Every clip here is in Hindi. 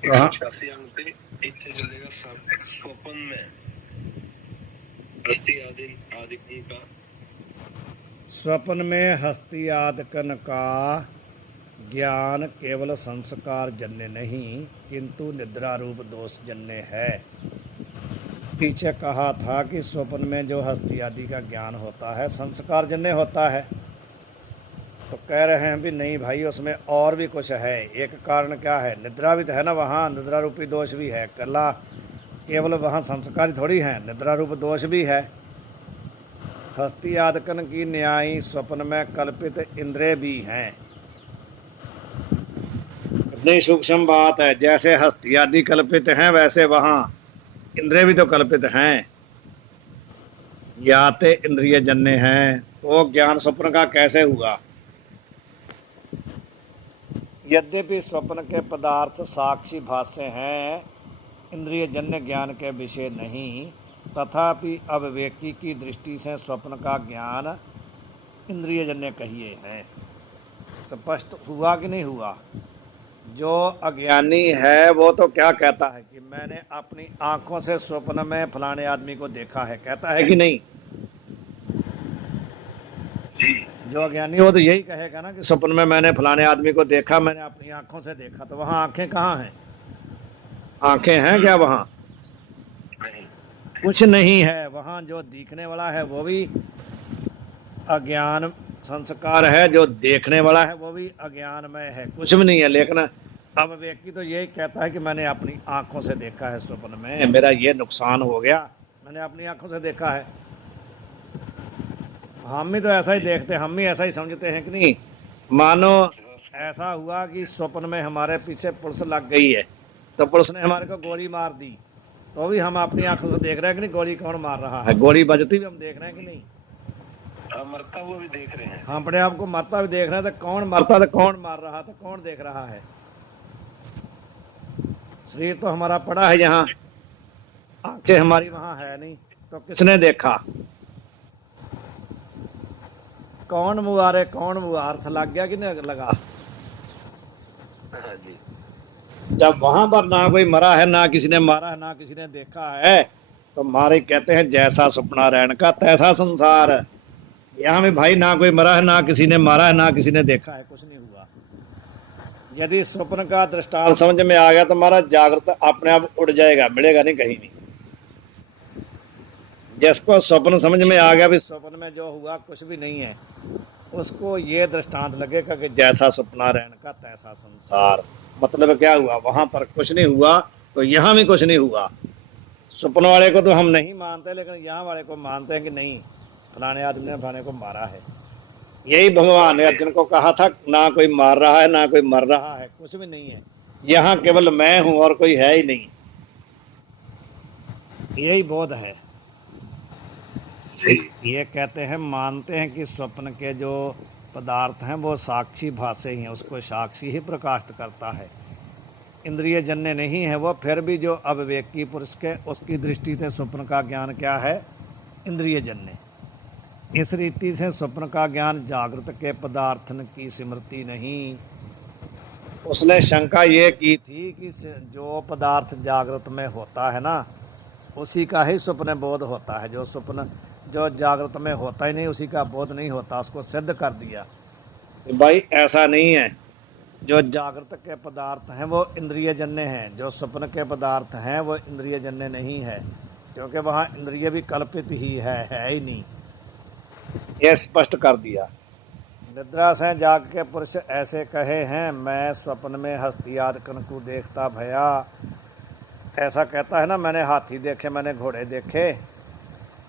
186 अंक पे इतने चलेगा स्वप्न में हस्ती आदि आदिकन का स्वप्न में हस्ती आदिकन का ज्ञान केवल संस्कार जन्य नहीं किंतु निद्रा रूप दोष जन्य है। पीछे कहा था कि स्वप्न में जो हस्ती आदि का ज्ञान होता है संस्कार जन्य होता है, तो कह रहे हैं भी नहीं भाई उसमें और भी कुछ है। एक कारण क्या है, निद्रा भी तो है ना, वहाँ निद्रा रूपी दोष भी है। कला केवल वहाँ संस्कार थोड़ी हैं, निद्रा रूप दोष भी है। हस्ती आदिकन की न्यायी स्वप्न में कल्पित इंद्रिय भी हैं। इतनी सूक्ष्म बात है, जैसे हस्ती आदि कल्पित हैं वैसे वहाँ इंद्रिय भी तो कल्पित हैं, याते इंद्रिय जन्य हैं, तो ज्ञान स्वप्न का कैसे हुआ। यद्यपि स्वप्न के पदार्थ साक्षी भाष्य हैं, इंद्रिय जन्य ज्ञान के विषय नहीं, तथापि अविवेकी की दृष्टि से स्वप्न का ज्ञान इंद्रिय जन्य कहिए हैं। स्पष्ट हुआ कि नहीं हुआ। जो अज्ञानी है वो तो क्या कहता है कि मैंने अपनी आंखों से स्वप्न में फलाने आदमी को देखा है, कहता है कि नहीं। जो अज्ञानी हो तो यही कहेगा ना कि स्वप्न में मैंने फलाने आदमी को देखा, मैंने अपनी आंखों से देखा। तो वहाँ आंखें कहाँ हैं, आंखें हैं क्या वहाँ? कुछ नहीं है वहाँ। जो दिखने वाला है वो भी अज्ञान संस्कार है, जो देखने वाला है वो भी अज्ञानमय है, कुछ भी नहीं है। लेकिन अब व्यक्ति तो यही कहता है कि मैंने अपनी आंखों से देखा है स्वप्न में, मेरा ये नुकसान हो गया, मैंने अपनी आंखों से देखा है। हम भी तो ऐसा ही देखते हैं, हम भी ऐसा ही समझते हैं कि नहीं। मानो ऐसा हुआ कि स्वप्न में हमारे पीछे पुलिस लग गई है, तो पुलिस ने हमारे को गोली मार दी, तो भी हम अपनी आंखों से देख रहे हैं कि नहीं गोली कौन मार रहा है। गोली बजती भी हम देख रहे हैं कि नहीं, मरता हुआ भी देख रहे हैं। हम अपने आप को मरता भी देख रहे हैं। तो कौन मरता, तो कौन मार रहा, तो कौन देख रहा है। शरीर तो हमारा पड़ा है यहाँ, आंखें हमारी वहाँ है नहीं, तो किसने देखा। कौन मुआरे कौन मुआ, अर्थ लग गया कि नहीं लगा। जी। जब वहां पर ना कोई मरा है, ना किसी ने मारा है, ना किसी ने देखा है, तो मारे कहते हैं जैसा सपना रहन का तैसा संसार। यहाँ में भाई ना कोई मरा है, ना किसी ने मारा है, ना किसी ने देखा है, कुछ नहीं हुआ। यदि स्वप्न का दृष्टांत समझ में आ गया तो हमारा जागृत अपने आप उड़ जाएगा, मिलेगा नहीं कहीं नहीं। जिसको स्वप्न समझ में आ गया भी स्वप्न में जो हुआ कुछ भी नहीं है, उसको ये दृष्टांत लगेगा कि जैसा सपना रहन का तैसा संसार। मतलब क्या हुआ, वहां पर कुछ नहीं हुआ तो यहाँ भी कुछ नहीं हुआ। स्वप्न वाले को तो हम नहीं मानते, लेकिन यहाँ वाले को मानते हैं कि नहीं फलाने आदमी ने फलाने को मारा है। यही भगवान ने अर्जुन को कहा था, ना कोई मार रहा है ना कोई मर रहा है, कुछ भी नहीं है, यहाँ केवल मैं हूं और कोई है ही नहीं। यही बोध है। ये कहते हैं, मानते हैं कि स्वप्न के जो पदार्थ हैं वो साक्षी भाष्य ही हैं, उसको साक्षी ही प्रकाशित करता है, इंद्रिय जन्य नहीं है वो। फिर भी जो अविवेकी पुरुष के उसकी दृष्टि से स्वप्न का ज्ञान क्या है, इंद्रिय जन्य। इस रीति से स्वप्न का ज्ञान जागृत के पदार्थन की स्मृति नहीं। उसने शंका ये की थी कि जो पदार्थ जागृत में होता है ना, उसी का ही स्वप्न बोध होता है। जो स्वप्न जो जागृत में होता ही नहीं उसी का बोध नहीं होता। उसको सिद्ध कर दिया भाई ऐसा नहीं है, जो जागृत के पदार्थ हैं वो इंद्रिय जन्य हैं, जो स्वप्न के पदार्थ हैं वो इंद्रिय जन्य नहीं है, क्योंकि वहाँ इंद्रिय भी कल्पित ही है ही नहीं। यह स्पष्ट कर दिया। निद्रा से जाग के पुरुष ऐसे कहे हैं, मैं स्वप्न में हस्ती आदिकन को देखता भया। ऐसा कहता है ना, मैंने हाथी देखे, मैंने घोड़े देखे।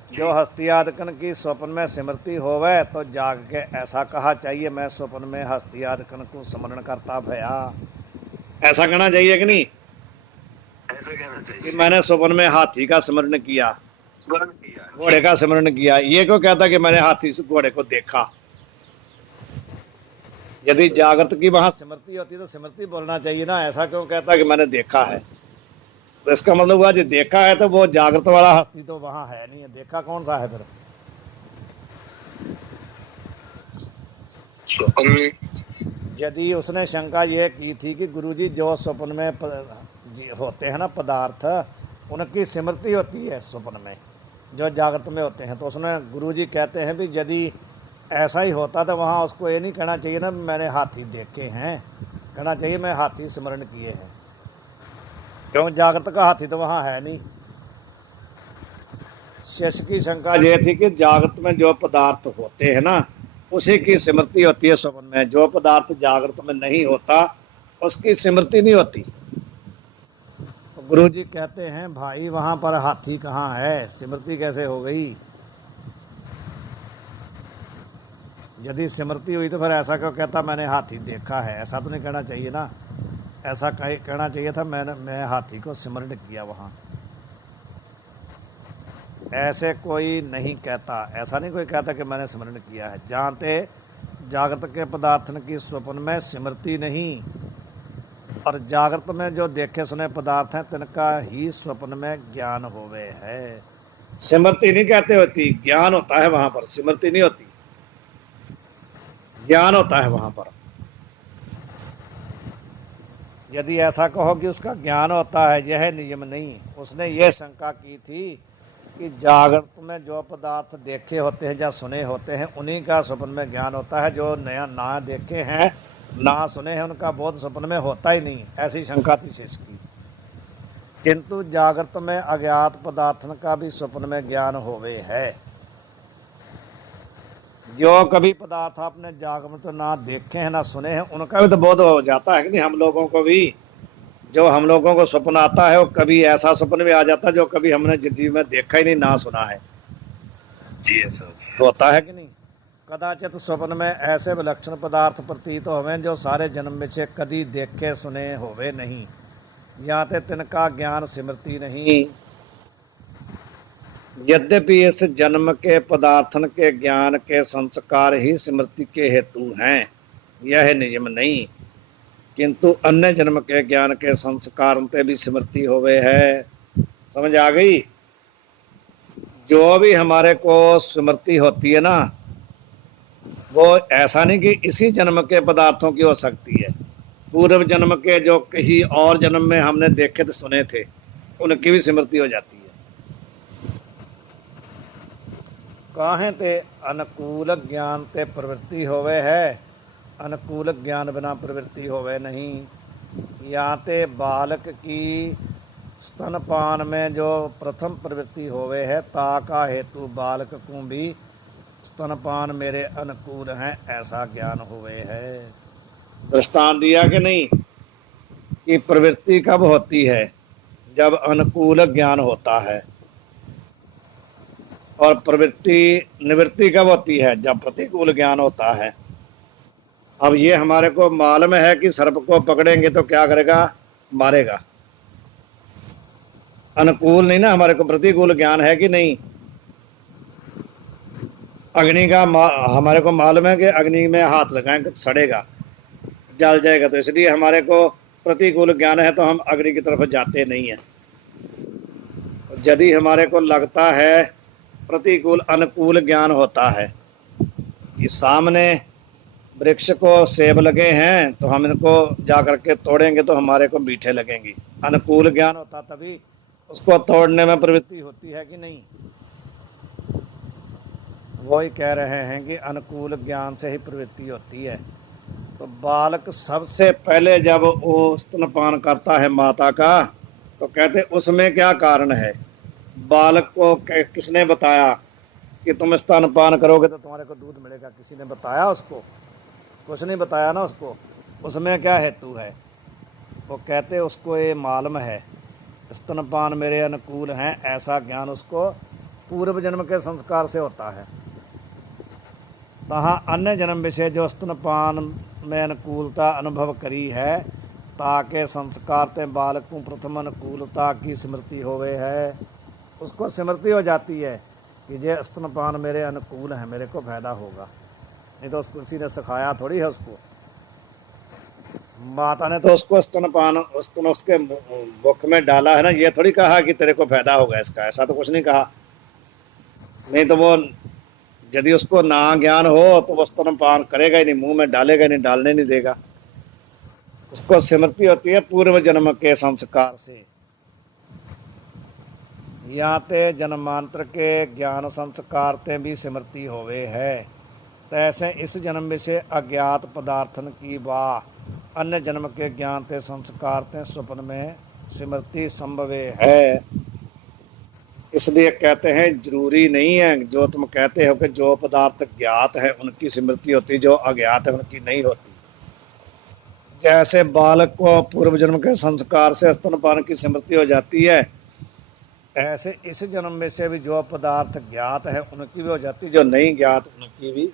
जो हस्ती आदिकन की स्वप्न में स्मृति होवे तो जाग के ऐसा कहा चाहिए, मैं स्वप्न में हस्ती आदिकन को स्मरण करता भया। ऐसा कहना चाहिए कि नहीं, ऐसा कहना चाहिए कि मैंने स्वप्न में हाथी का स्मरण किया, घोड़े का स्मरण किया। ये क्यों कहता कि मैंने हाथी से घोड़े को देखा। यदि जागृत की वहां स्मृति होती तो स्मृति बोलना चाहिए ना, ऐसा क्यों कहता कि मैंने देखा है। तो इसका मतलब हुआ जो देखा है तो वो जागृत वाला हस्ती तो वहां है नहीं है, देखा कौन सा है फिर। यदि उसने शंका ये की थी कि गुरुजी जो स्वप्न में होते हैं ना पदार्थ, उनकी स्मृति होती है स्वप्न में, जो जागृत में होते हैं। तो उसमें गुरुजी कहते हैं भी यदि ऐसा ही होता तो वहाँ उसको ये नहीं कहना चाहिए ना मैंने हाथी देखे हैं, कहना चाहिए मैं हाथी स्मरण किए हैं। क्यों? जागृत का हाथी तो वहाँ है नहीं। शिष्य की शंका यह थी कि जागृत में जो पदार्थ होते हैं ना उसी की स्मृति होती है स्वप्न में, जो पदार्थ जागृत में नहीं होता उसकी स्मृति नहीं होती। तो गुरुजी कहते हैं भाई वहाँ पर हाथी कहाँ है, स्मृति कैसे हो गई? यदि स्मृति हुई तो फिर ऐसा क्यों कहता मैंने हाथी देखा है? ऐसा तो नहीं कहना चाहिए ना, ऐसा कहना चाहिए था मैं हाथी को स्मरण किया वहाँ। ऐसे कोई नहीं कहता, ऐसा नहीं कोई कहता कि मैंने स्मरण किया है। जानते जागृत के पदार्थन की स्वप्न में स्मृति नहीं, और जागृत में जो देखे सुने पदार्थ हैं तिनका ही स्वप्न में ज्ञान होवे है। स्मृति नहीं कहते होती, ज्ञान होता है वहाँ पर, स्मृति नहीं होती, ज्ञान होता है वहाँ पर। यदि ऐसा कहो कि उसका ज्ञान होता है, यह नियम नहीं। उसने ये शंका की थी कि जागृत में जो पदार्थ देखे होते हैं या सुने होते हैं उन्हीं का स्वप्न में ज्ञान होता है, जो नया ना देखे हैं ना सुने हैं उनका बोध स्वप्न में होता ही नहीं। ऐसी शंका थी शेष की। किंतु जागृत में अज्ञात पदार्थन का भी स्वप्न में ज्ञान होवे है। जो कभी पदार्थ आपने जागृत ना देखे हैं ना सुने हैं उनका भी तो बोध हो जाता है कि नहीं? हम लोगों को भी, जो हम लोगों को स्वप्न आता है वो कभी ऐसा स्वप्न भी आ जाता है जो कभी हमने जिंदगी में देखा ही नहीं ना सुना है। जी सर। होता है कि नहीं? कदाचित स्वप्न में ऐसे विलक्षण पदार्थ प्रतीत हमें जो सारे जन्म में से कभी देखे सुने होवे नहीं, या ते तिनका ज्ञान स्मृति नहीं। यद्यपि इस जन्म के पदार्थन के ज्ञान के संस्कार ही स्मृति के हेतु हैं, यह नियम नहीं। किंतु अन्य जन्म के ज्ञान के संस्कार ते भी स्मृति होवे है। समझ आ गई? जो भी हमारे को स्मृति होती है ना वो ऐसा नहीं कि इसी जन्म के पदार्थों की हो सकती है, पूर्व जन्म के जो किसी और जन्म में हमने देखे थे सुने थे उनकी भी स्मृति हो जाती है। काहे ते अनुकूल ज्ञान ते प्रवृत्ति होवे है, अनुकूल ज्ञान बिना प्रवृत्ति होवे नहीं। या ते बालक की स्तनपान में जो प्रथम प्रवृत्ति होवे है ताका हेतु बालक को भी स्तनपान मेरे अनुकूल हैं ऐसा ज्ञान हुए है। दृष्टांत दिया कि नहीं कि प्रवृत्ति कब होती है? जब अनुकूल ज्ञान होता है। और प्रवृत्ति निवृत्ति कब होती है? जब प्रतिकूल ज्ञान होता है। अब ये हमारे को मालूम है कि सर्प को पकड़ेंगे तो क्या करेगा? मारेगा। अनुकूल नहीं ना, हमारे को प्रतिकूल ज्ञान है कि नहीं? अग्नि का हमारे को मालूम है कि अग्नि में हाथ लगाएंगे तो सड़ेगा, जल जाएगा, तो इसलिए हमारे को प्रतिकूल ज्ञान है तो हम अग्नि की तरफ जाते नहीं हैं। यदि हमारे को लगता है प्रतिकूल अनुकूल ज्ञान होता है कि सामने वृक्ष को सेब लगे हैं तो हम इनको जा कर के तोड़ेंगे तो हमारे को मीठे लगेंगे, अनुकूल ज्ञान होता तभी उसको तोड़ने में प्रवृत्ति होती है कि नहीं? वही कह रहे हैं कि अनुकूल ज्ञान से ही प्रवृत्ति होती है। तो बालक सबसे पहले जब वो स्तनपान करता है माता का तो कहते उसमें क्या कारण है? बालक को किसने बताया कि तुम स्तनपान करोगे तो तुम्हारे को दूध मिलेगा? किसी ने बताया उसको? कुछ नहीं बताया ना उसको। उसमें क्या हेतु है? वो कहते उसको ये मालूम है स्तनपान मेरे अनुकूल हैं ऐसा ज्ञान उसको पूर्व जन्म के संस्कार से होता है। तहाँ अन्य जन्म विषय जो स्तनपान में अनुकूलता अनुभव करी है ताके संस्कार ते बालक को प्रथम अनुकूलता की स्मृति होवे है। उसको स्मृति हो जाती है कि ये स्तनपान मेरे अनुकूल है, मेरे को फायदा होगा। नहीं तो उसको किसी ने सिखाया थोड़ी है उसको। माता ने तो उसको स्तनपान उसके मुख में डाला है ना, ये थोड़ी कहा कि तेरे को फायदा होगा इसका, ऐसा तो कुछ नहीं कहा। नहीं तो वो यदि उसको ना ज्ञान हो तो वो स्तनपान करेगा ही नहीं, मुंह में डालेगा ही नहीं, डालने नहीं देगा। उसको स्मृति होती है पूर्व जन्म के संस्कार से। या ते जन्मांतर के ज्ञान संस्कार ते भी स्मृति होवे है, तैसे इस जन्म में से अज्ञात पदार्थन की वा अन्य जन्म के ज्ञान ते संस्कार ते स्वप्न में स्मृति संभवे है। इसलिए कहते हैं जरूरी नहीं है जो तुम कहते हो कि जो पदार्थ ज्ञात है उनकी स्मृति होती, जो अज्ञात है उनकी नहीं होती। जैसे बालक को पूर्व जन्म के संस्कार से स्तनपान की स्मृति हो जाती है, ऐसे इस जन्म में से भी जो पदार्थ ज्ञात है उनकी भी हो जाती है, जो नहीं ज्ञात उनकी भी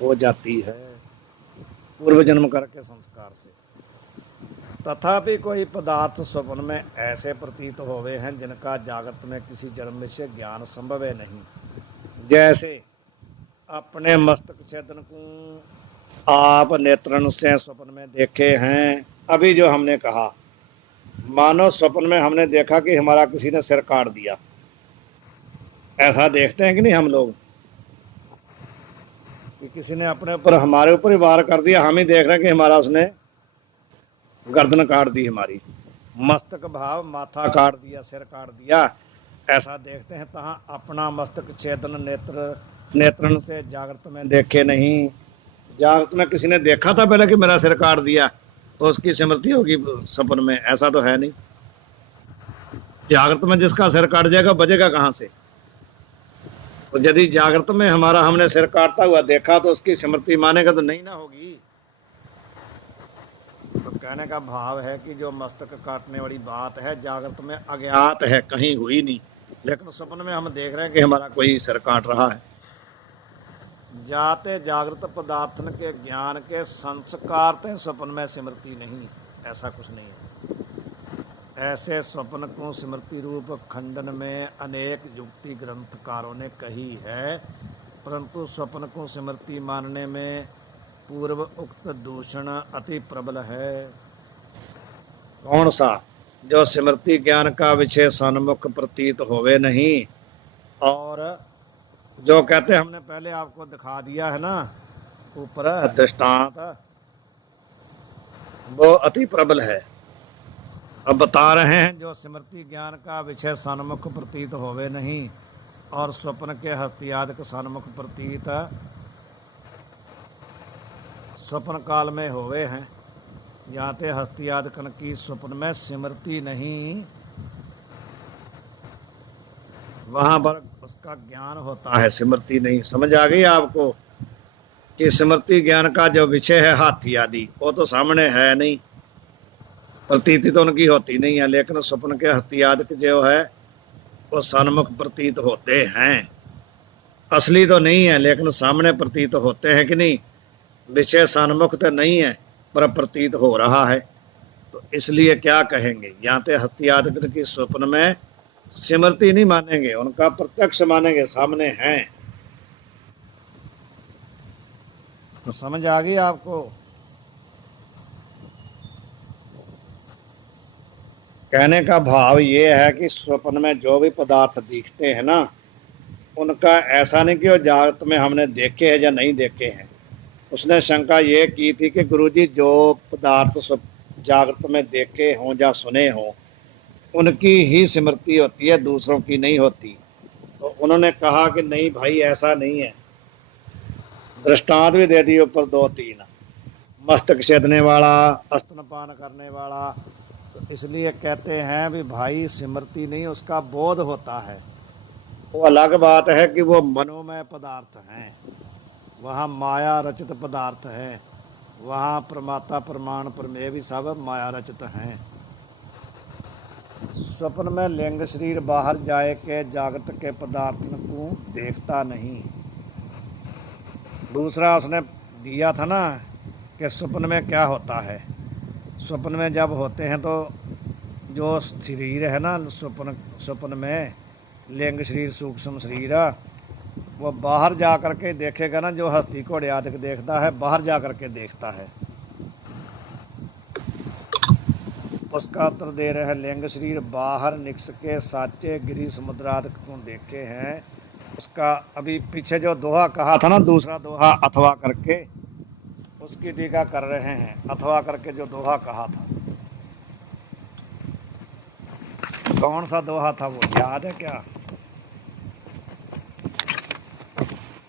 हो जाती है पूर्व जन्म करके संस्कार से। तथापि कोई पदार्थ स्वप्न में ऐसे प्रतीत होवे हैं जिनका जागृत में किसी जन्म में से ज्ञान संभव है नहीं। जैसे अपने मस्तक छेदन को आप नेत्रण से स्वप्न में देखे हैं। अभी जो हमने कहा, मानो स्वप्न में हमने देखा कि हमारा किसी ने सिर काट दिया, ऐसा देखते हैं कि नहीं हम लोग, कि किसी ने अपने ऊपर हमारे ऊपर ही वार कर दिया, हम ही देख रहे हैं कि हमारा उसने गर्दन काट दी, हमारी मस्तक भाव माथा काट दिया, सिर काट दिया, ऐसा देखते हैं। तहाँ अपना मस्तक छेदन नेत्रण से जागृत में देखे नहीं। जागृत में किसी ने देखा था पहले कि मेरा सिर काट दिया, तो उसकी स्मृति होगी सपन में, ऐसा तो है नहीं। जागृत में जिसका सिर काट जाएगा बचेगा कहाँ से? तो यदि जागृत में हमने सिर काटता हुआ देखा तो उसकी स्मृति मानेगा तो नहीं ना होगी। तो कहने का भाव है कि जो मस्तक काटने वाली बात है जागृत में अज्ञात है, कहीं हुई नहीं, लेकिन स्वप्न में हम देख रहे हैं कि हमारा कोई सिर काट रहा है। जाते जागृत पदार्थन के ज्ञान के संस्कार थे स्वप्न में स्मृति नहीं, ऐसा कुछ नहीं है। ऐसे स्वप्न को स्मृति रूप खंडन में अनेक युक्ति ग्रंथकारों ने कही है, परंतु स्वप्न को स्मृति मानने में पूर्व उक्त दूषण अति प्रबल है। कौन सा? जो स्मृति ज्ञान का विषय सन्मुख प्रतीत होवे नहीं, और जो कहते हमने पहले आपको दिखा दिया है ना ऊपर दृष्टांत, वो अति प्रबल है। अब बता रहे हैं जो स्मृति ज्ञान का विषय सन्मुख प्रतीत होवे नहीं और स्वप्न के हस्तियादक सन्मुख प्रतीत स्वप्न काल में होवे हैं, जाते हस्तियादकन की स्वप्न में स्मृति नहीं, वहाँ पर उसका ज्ञान होता है, स्मृति नहीं। समझ आ गई आपको कि स्मृति ज्ञान का जो विषय है हाथी आदि, वो तो सामने है नहीं, प्रतीति तो उनकी होती नहीं है, लेकिन स्वप्न के हस्तियादक जो है वो सन्मुख प्रतीत होते हैं। असली तो नहीं है लेकिन सामने प्रतीत होते हैं कि नहीं। विषय सन्मुख तो नहीं है पर प्रतीत हो रहा है, तो इसलिए क्या कहेंगे, यहाँ ते हस्तियादक की स्वप्न में स्मृति नहीं मानेंगे, उनका प्रत्यक्ष मानेंगे, सामने हैं। तो समझ आ गई आपको? कहने का भाव ये है कि स्वप्न में जो भी पदार्थ दिखते हैं ना, उनका ऐसा नहीं कि वो जागृत में हमने देखे हैं या नहीं देखे हैं। उसने शंका ये की थी कि गुरुजी जो पदार्थ जागृत में देखे हों या सुने हों उनकी ही स्मृति होती है, दूसरों की नहीं होती। तो उन्होंने कहा कि नहीं भाई ऐसा नहीं है। दृष्टांत भी दे दिए ऊपर 2-3, मस्तक छेदने वाला, स्तनपान करने वाला। तो इसलिए कहते हैं भी भाई स्मृति नहीं, उसका बोध होता है। वो अलग बात है कि वो मनोमय पदार्थ हैं, वहाँ माया रचित पदार्थ हैं, वहाँ प्रमाता प्रमाण प्रमेय भी सब माया रचित हैं। स्वप्न में लिंग शरीर बाहर जाए के जागृत के पदार्थ को देखता नहीं। दूसरा उसने दिया था ना कि स्वप्न में क्या होता है। स्वप्न में जब होते हैं तो जो शरीर है ना स्वप्न में लिंग शरीर सूक्ष्म शरीर, वो बाहर जा कर के देखेगा ना, जो हस्ती घोड़े आदि देखता है बाहर जा कर के देखता है। उसका उत्तर दे रहे हैं लिंग शरीर बाहर निकस के साचे गिरी समुद्र आदि को देखे हैं। उसका अभी पीछे जो दोहा कहा था ना, दूसरा दोहा अथवा करके, उसकी टीका कर रहे हैं। अथवा करके जो दोहा कहा था, कौन सा दोहा था वो याद है क्या?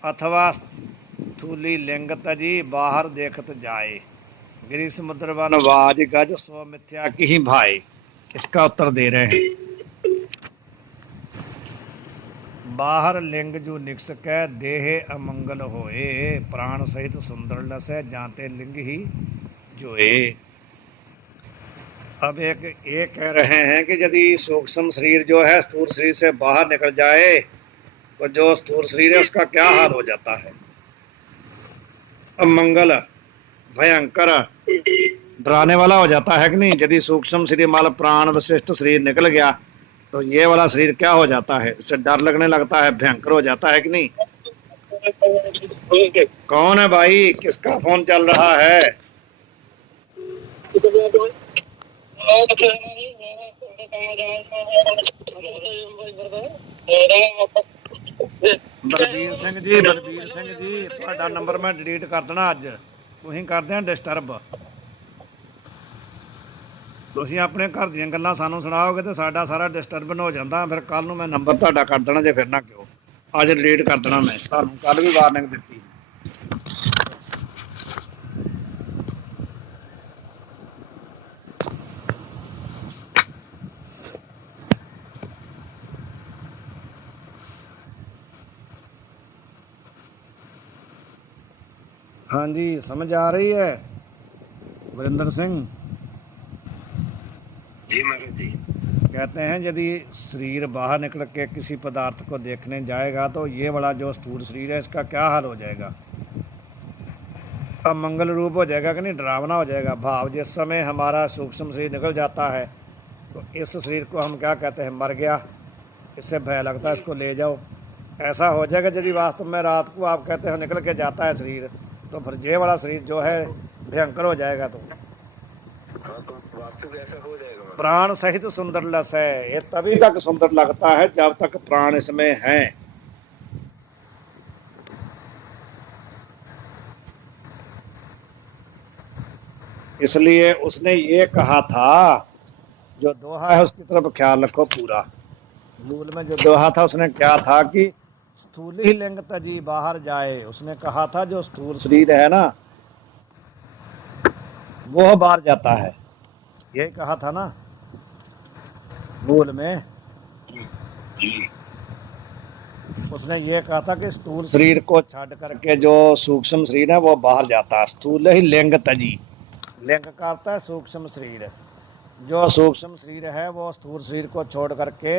अथवा स्थूली लिंग तजी बाहर देखत जाए, गिरी समुद्र वन वाज गज सो मिथ्या की ही भाई। इसका उत्तर दे रहे हैं। बाहर लिंग जो निकस कै देह अमंगल होए, प्राण सहित सुंदर लसै जाते लिंग ही जोए। अब एक ये कह रहे हैं कि यदि सूक्ष्म शरीर जो है स्थूल शरीर से बाहर निकल जाए तो जो स्थूल शरीर है उसका क्या हाल हो जाता है? अमंगल, भयंकर, डराने वाला हो जाता है कि नहीं? यदि सूक्ष्म शरीर मान प्राण विशिष्ट शरीर निकल गया तो ये वाला शरीर क्या हो जाता है? इससे डर लगने लगता है, भयंकर हो जाता है कि नहीं? कौन है भाई? किसका फोन चल रहा है? बलबीर सिंह जी, बलबीर सिंह जी, ਤੁਹਾਡਾ ਨੰਬਰ ਮੈਂ ਡਿਲੀਟ ਕਰ ਦੇਣਾ ਅੱਜ। ਤੁਸੀਂ ਕਰਦੇ ਆ ਡਿਸਟਰਬ। ਤੁਸੀਂ ਆਪਣੇ ਘਰ ਦੀਆਂ ਗੱਲਾਂ ਸਾਨੂੰ ਸੁਣਾਓਗੇ ਤੇ ਸਾਡਾ ਸਾਰਾ ਡਿਸਟਰਬਨ ਹੋ ਜਾਂਦਾ। ਫਿਰ ਕੱਲ ਨੂੰ ਮੈਂ ਨੰਬਰ ਤੁਹਾਡਾ ਕਰ ਦੇਣਾ ਜੇ ਫਿਰ ਨਾ ਕਿਉਂ। ਅੱਜ ਡਿਲੀਟ ਕਰ ਦੇਣਾ ਮੈਂ। ਤੁਹਾਨੂੰ ਕੱਲ ਵੀ ਵਾਰਨਿੰਗ ਦਿੱਤੀ। हाँ जी, समझ आ रही है वरिंदर सिंह? जी महाराज जी। कहते हैं यदि शरीर बाहर निकल के किसी पदार्थ को देखने जाएगा तो ये वाला जो स्थूल शरीर है इसका क्या हाल हो जाएगा? अब मंगल रूप हो जाएगा कि नहीं? डरावना हो जाएगा। भाव जिस समय हमारा सूक्ष्म शरीर निकल जाता है तो इस शरीर को हम क्या कहते हैं? मर गया, इससे भय लगता है, इसको ले जाओ। ऐसा हो जाएगा यदि वास्तव में रात को आप कहते हो निकल के जाता है शरीर, तो फिर ये वाला शरीर जो है भयंकर हो जाएगा। तो वास्तव ऐसा हो जाएगा। प्राण सहित सुंदर लस है, ये तभी तक सुंदर लगता है जब तक प्राण इसमें है। इसलिए उसने ये कहा था, जो दोहा है उसकी तरफ ख्याल रखो पूरा। मूल में जो दोहा था उसने क्या था कि स्थूल ही लिंग तजी बाहर जाए। उसने कहा था जो स्थूल शरीर है ना वो बाहर जाता है, यही कहा था ना मूल में। उसने ये कहा था कि स्थूल शरीर को छाड़ करके जो सूक्ष्म शरीर है वो बाहर जाता है। स्थूल ही लिंग तजी, लिंग का अर्थ है सूक्ष्म शरीर। जो सूक्ष्म शरीर है वो स्थूल शरीर को छोड़ करके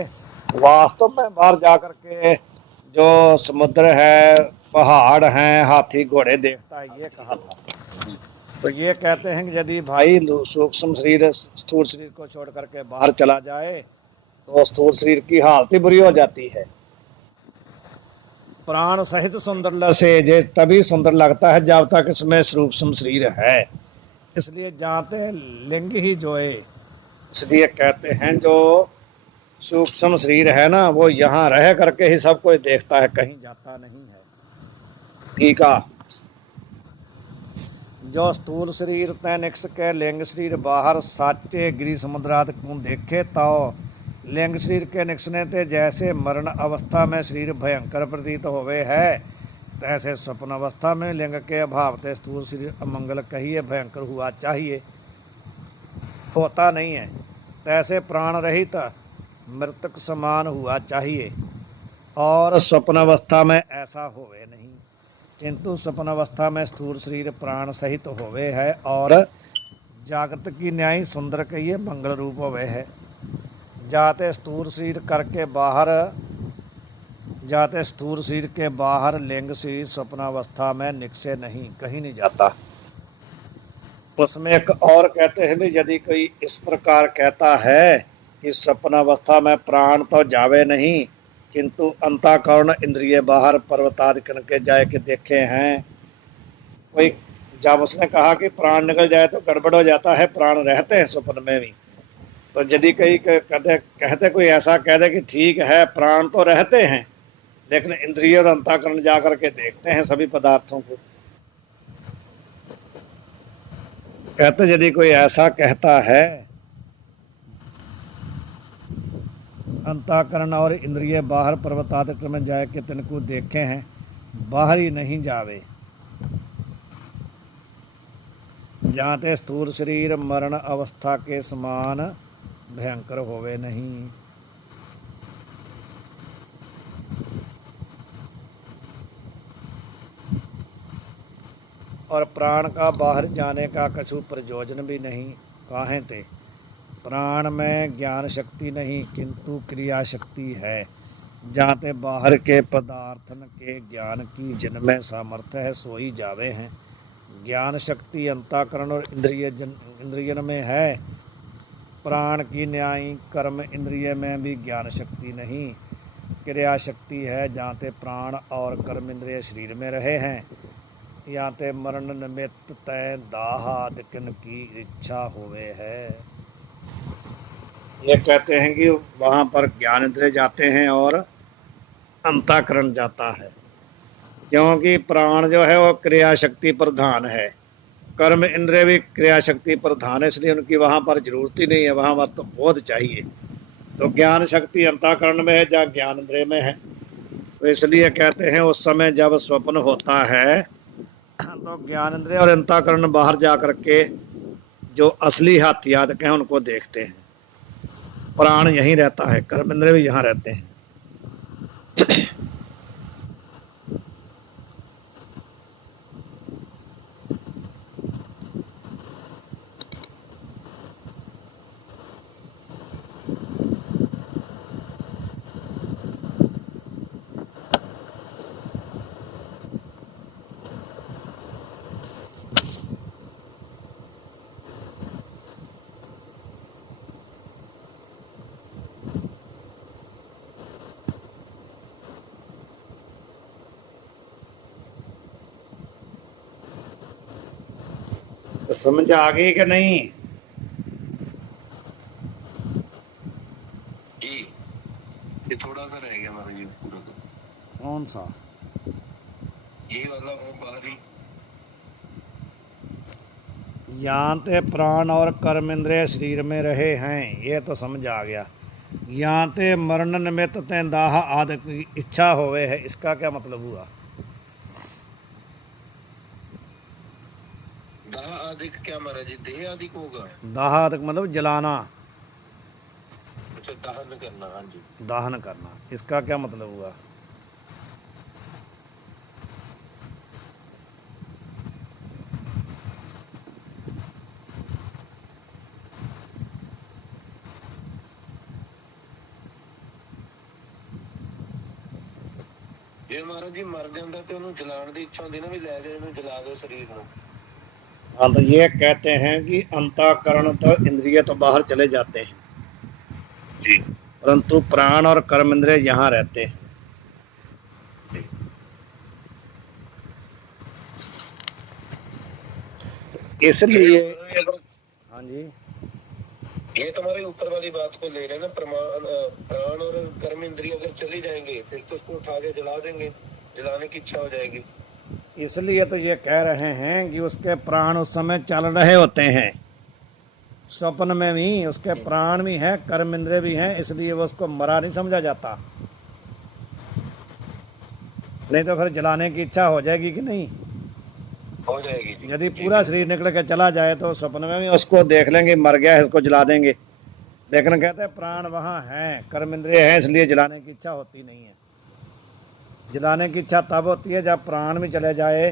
वास्तव में बाहर जा करके जो समुद्र है, पहाड़ हैं, हाथी घोड़े देखता है, ये कहा था। तो ये कहते हैं कि यदि भाई सूक्ष्म शरीर स्थूल शरीर को छोड़ करके बाहर चला जाए तो स्थूल शरीर की हालत ही बुरी हो जाती है। प्राण सहित सुंदर लसे, जे तभी सुंदर लगता है जब तक इसमें सूक्ष्म शरीर है। इसलिए जानते लिंग ही जोए। इसलिए कहते हैं जो सूक्ष्म शरीर है ना वो यहाँ रह करके ही सब कुछ देखता है, कहीं जाता नहीं है। ठीक है। जो स्थूल शरीर तै निकस के लिंग शरीर बाहर साचे गिरी समुद्रात को देखे तो लिंग शरीर के निकसने ते जैसे मरण अवस्था में शरीर भयंकर प्रतीत होवे है, तैसे स्वप्न अवस्था में लिंग के अभाव ते स्थूल शरीर अमंगल कहिए भयंकर हुआ चाहिए, होता नहीं है। तैसे प्राण रहित मृतक समान हुआ चाहिए और स्वप्न अवस्था में ऐसा होवे नहीं, किंतु स्वप्न अवस्था में स्थूल शरीर प्राण सहित होवे है और जागृत की न्याय सुंदर कहिए मंगल रूप होवे है। जाते स्थूल शरीर करके बाहर, जाते स्थूल शरीर के बाहर लिंग शरीर स्वप्न अवस्था में निकसे नहीं, कहीं नहीं जाता। उसमें एक और कहते हैं भी यदि कोई इस प्रकार कहता है कि स्वप्न अवस्था में प्राण तो जावे नहीं किंतु अंतःकरण इंद्रिय बाहर पर्वतादिकन के जाए के देखे हैं। कोई जब उसने कहा कि प्राण निकल जाए तो गड़बड़ हो जाता है, प्राण रहते हैं स्वप्न में भी। तो यदि कहीं कहते कोई ऐसा कह दे कि ठीक है प्राण तो रहते हैं लेकिन इंद्रिय और अंतःकरण जा कर के देखते हैं सभी पदार्थों को, कहते यदि कोई ऐसा कहता है अंतःकरण और इंद्रिय बाहर पर्वतादिक में जाए कि तिनको देखे हैं, बाहर ही नहीं जावे, जाते स्थूल शरीर मरण अवस्था के समान भयंकर होवे नहीं। और प्राण का बाहर जाने का कछु प्रयोजन भी नहीं। काहे ते प्राण में ज्ञान शक्ति नहीं किंतु क्रिया शक्ति है। जाते बाहर के पदार्थन के ज्ञान की जिनमें सामर्थ्य है सोई जावे हैं। ज्ञान शक्ति अंतःकरण और इंद्रियन में है। प्राण की न्यायी कर्म इंद्रिय में भी ज्ञान शक्ति नहीं, क्रिया शक्ति है। जाते प्राण और कर्म इंद्रिय शरीर में रहे हैं, याते मरण निमित्त तय दाहादिकन की इच्छा होवे है। ये कहते हैं कि वहाँ पर ज्ञान इंद्रिय जाते हैं और अंतःकरण जाता है, क्योंकि प्राण जो है वो क्रिया शक्ति प्रधान है, कर्म इंद्रिय भी क्रिया शक्ति प्रधान है, इसलिए उनकी वहाँ पर जरूरत ही नहीं है। वहाँ पर तो बोध चाहिए। तो ज्ञान शक्ति अंतःकरण में है जहाँ ज्ञान इंद्रिय में है। तो इसलिए कहते हैं उस समय जब स्वप्न होता है तो ज्ञान इंद्रिय और अंतःकरण बाहर जा कर के जो असली हथियार हैं उनको देखते हैं। प्राण यहीं रहता है, कर्म इंद्रिय भी यहाँ रहते हैं। समझ आ गई कि नहीं? जी ये थोड़ा सा रह गया हमारा ये पूरा। तो कौन सा? यही वाला वो बाहरी याते प्राण और कर्म इंद्रिय शरीर में रहे हैं, ये तो समझ आ गया। याते मरण निमित्त तय दाह आदि की इच्छा होवे है, इसका क्या मतलब हुआ? दाह आदि क्या महाराज जी? देह आदि को होगा। दाह आदि मतलब जलाना, अच्छा दहन करना। हाँ जी दाहन करना, इसका क्या मतलब हुआ? ਜੇ ਮਹਾਰਾਜ ਜੀ ਮਰ ਜਾਂਦਾ ਤੇ ਉਹਨੂੰ ਜਲਾਉਣ ਦੀ ਇੱਛਾ ਹੁੰਦੀ ਨਾ ਵੀ ਲੈ ਜਾ ਇਹਨੂੰ ਜਲਾ ਦਿਓ ਸਰੀਰ ਨੂੰ। हाँ, तो ये कहते हैं कि अंतःकरण तो इंद्रिय तो बाहर चले जाते हैं जी, परंतु प्राण और कर्म इंद्रिय यहाँ रहते हैं। इसलिए हाँ जी, ये तुम्हारे ऊपर वाली बात को ले रहे हैं ना। प्राण और कर्म इंद्रिय अगर चली जाएंगे फिर तो उसको उठा के जला देंगे, जलाने की इच्छा हो जाएगी। इसलिए तो ये कह रहे हैं कि उसके प्राण उस समय चल रहे होते हैं, स्वप्न में भी उसके प्राण भी हैं, कर्म इंद्रिय भी हैं, इसलिए वो उसको मरा नहीं समझा जाता। नहीं तो फिर जलाने की इच्छा हो जाएगी कि नहीं? हो जाएगी जी। यदि पूरा शरीर निकल के चला जाए तो स्वप्न में भी उसको देख लेंगे मर गया है, इसको जला देंगे। लेकिन कहते हैं प्राण वहाँ हैं, कर्म इंद्रिय हैं, इसलिए जलाने की इच्छा होती नहीं है। जलाने की इच्छा तब होती है जब प्राण भी चले जाए,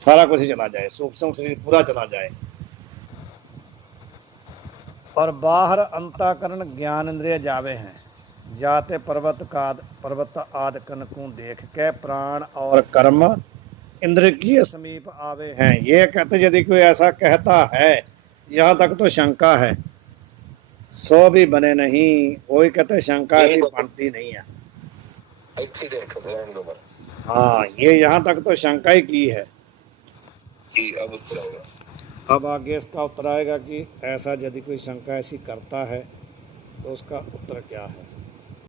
सारा कुछ ही चला जाए, सूक्ष्म शरीर पूरा चला जाए। और बाहर अंतःकरण ज्ञान इंद्रिय जावे हैं, जाते पर्वत आदि कनकू देख के प्राण और कर्म इंद्र के समीप आवे हैं। ये कहते यदि कोई ऐसा कहता है, यहाँ तक तो शंका है, सो भी बने नहीं। वही कहते शंका ऐसी बनती नहीं है। हाँ, ये यहाँ तक तो शंका ही की है। जी, अब उत्तर होगा। अब आगे इसका उत्तर आएगा कि ऐसा यदि कोई शंका ऐसी करता है तो उसका उत्तर क्या है।